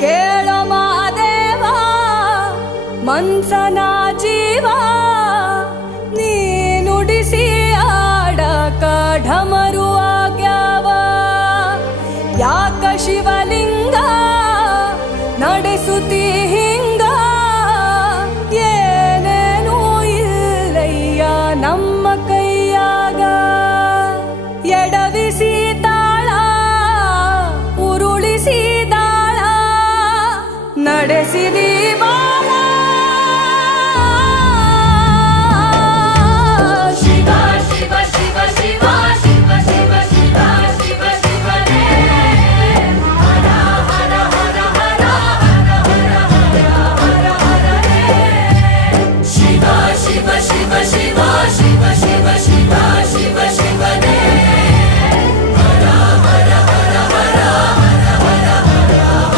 ಕೇಳೋ ಮಾದೇವ ಮನ್ಸನ ಜೀವ ನೀನುಡಿಸಿ ಆಡ ಆಡಕ ಢಮರು ಆಗ್ಯಾವ. ಯಾಕ ಶಿವಲಿಂಗ Ти